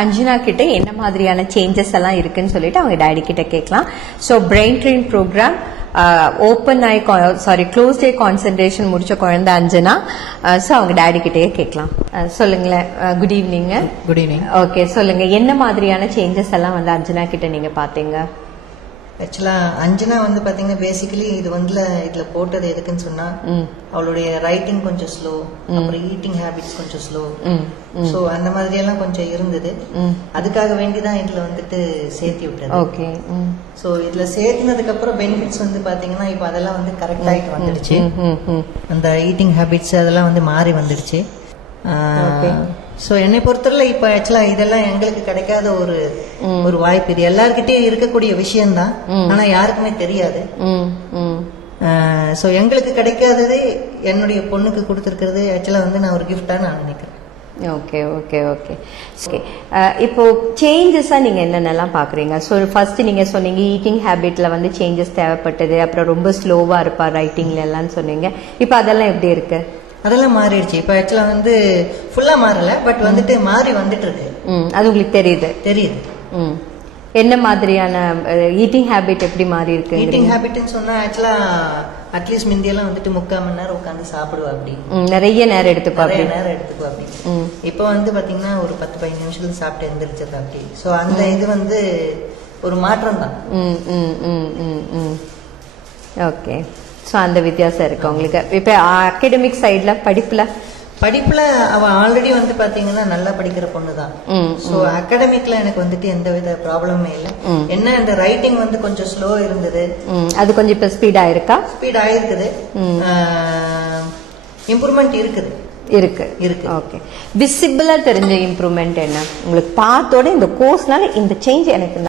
அஞ்சனா கிட்ட என்ன மாதிரியான சேஞ்சஸ் எல்லாம் இருக்குன்னு சொல்லிட்டு அவங்க டாடி கிட்ட கேட்கலாம். So brain train program, open eye closed eye concentration முடிச்ச குழந்தை அஞ்சனா. ஸோ அவங்க டாடி கிட்டே கேட்கலாம். சொல்லுங்களேன். Good evening. Good evening. Okay, சொல்லுங்க என்ன மாதிரியான சேஞ்சஸ் எல்லாம் வந்து அஞ்சனா கிட்ட நீங்க பாத்தீங்க? ஆக்சுவலா அஞ்சனா வந்து பாத்தீங்கன்னா பேசிக்கலி இது வந்து இதுல போட்டது எதுக்குன்னு சொன்னா அவளுடைய ரைட்டிங் கொஞ்சம் ஸ்லோ, அப்புறம் ஈட்டிங் ஹேபிட்ஸ் கொஞ்சம் ஸ்லோ. சோ அந்த மாதிரி எல்லாம் கொஞ்சம் இருந்தது. அதுக்காக வேண்டிதான் இதுல வந்துட்டு சேர்த்தி விட்டது. ஓகே. சோ இதுல சேர்த்தினதுக்கு அப்புறம் பெனிஃபிட்ஸ் வந்து பாத்தீங்கன்னா இப்ப அதெல்லாம் வந்து கரெக்ட் ஆயிட்டு வந்துடுச்சு. அந்த ஈட்டிங் ஹேபிட்ஸ் அதெல்லாம் வந்து மாறி வந்துடுச்சு. சோ என்னை பொறுத்தவரை இப்ப ஆக்சுவலா இதெல்லாம் எங்களுக்கு கிடைக்காத ஒரு வாய்ப்பு. இது எல்லார்கிட்டயும் இருக்கக்கூடிய விஷயம்தான், ஆனா யாருக்குமே தெரியாது. சோ எங்களுக்கு கிடைக்காதது என்னுடைய பொண்ணுக்கு கொடுத்துருக்கிறது ஆக்சுவலா வந்து நான் ஒரு கிஃப்டா நான் நினைக்கிறேன். Okay okay okay okay. இப்போ சேஞ்சஸா நீங்க என்னென்னலாம் பாக்குறீங்க? ஸோ ஃபர்ஸ்ட் நீங்க சொன்னீங்க ஈட்டிங் ஹேபிட்ல வந்து சேஞ்சஸ் தேவைப்பட்டது, அப்புறம் ரொம்ப ஸ்லோவா இருப்பா ரைட்டிங்ல எல்லாம் சொன்னீங்க. இப்போ அதெல்லாம் எப்படி இருக்கு? அதெல்லாம் மாறிடுச்சு. இப்ப ஆக்சுவலா வந்து ஃபுல்லா மாறல, பட் வந்துட்டு மாறி வந்துட்டு இருக்கு. அது உங்களுக்கு தெரியுது. என்ன மாதிரியான ஈட்டிங் ஹேபிட் எப்படி மாறி இருக்கு? ஈட்டிங் ஹேபிட்னு சொன்னா ஆக்சுவலா அட்லீஸ்ட் முந்தியெல்லாம் வந்துட்டு 3/4 மணி நேரம் உட்காந்து சாப்பிடுவா. அப்படி நிறைய நேரம் எடுத்துப்பா. அப்படி இப்ப வந்து பாத்தீங்கன்னா ஒரு 10-15 நிமிஷத்துல சாப்பிட்டு எந்திரிச்சது அப்படி. சோ அந்த இது வந்து ஒரு மாற்றம் தான். ஓகே. ஸோ அந்த வித்தியாசம் இருக்கு உங்களுக்கு. இப்போ அகாடமிக் சைட்ல படிப்புல அவ ஆல்ரெடி வந்து பாத்தீங்கன்னா நல்லா படிக்கிற பொண்ணு தான். சோ அகாடமிக்ல எனக்கு வந்துட்டு எந்த வித ப்ராப்ளமே இல்ல. என்ன இந்த ரைட்டிங் வந்து கொஞ்சம் ஸ்லோ இருந்தது, அது கொஞ்சம் இப்ப ஸ்பீட் ஆயிருக்குது. இம்ப்ரூவ்மெண்ட் இருக்கு. ஓகே. விசிபிளா தெரிஞ்ச இம்ப்ரூவ்மெண்ட் என்ன உங்களுக்கு? பார்த்தோட இந்த கோர்ஸ்னால இந்த சேஞ்ச் எனக்கு